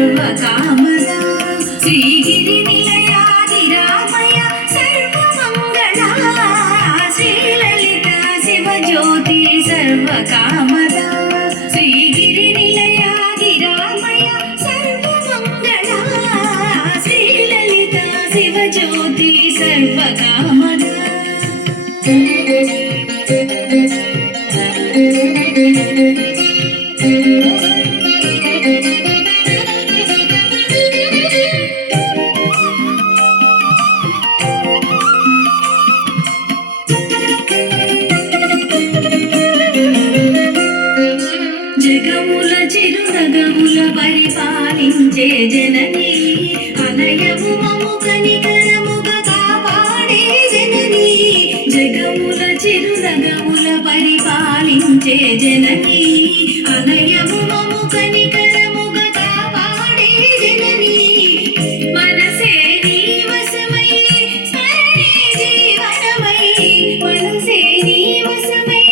सर्वकामदा श्रीगिरिनिलयाधिरामय सर्वमङ्गला श्रीललिता शिवज्योति सर्वकामदा श्रीगिरिनिलयाधिरामय सर्वमङ्गला श्रीललिता शिवज्योति सर्वकामदा జగముల చిరునగముల పరిపాలించే జననీ అనయము మము కనికరముగా కాపాడే జననీ జగముల చిరునగముల పరిపాలించే జననీ అనయము మము కనికరముగా కాపాడే జననీ మనసే నీ వశమై స్మరణే జీవనమై మనసే నీ వశమై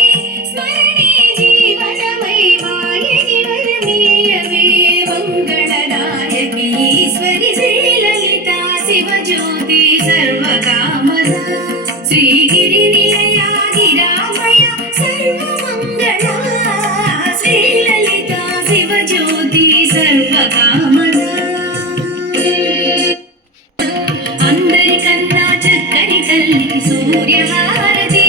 స్మరణే జీవనమై మాయని వరమీయవే మంగళదాయకి ఈశ్వరి శ్రీలలితా శివజ్యోతి సర్వకామదా శ్రీగిరినిలయాధిరామయ సర్వమంగళా శ్రీలలితా శివజ్యోతి సర్వకామదా అందరికన్నా చక్కని తల్లికి సూర్యహారతి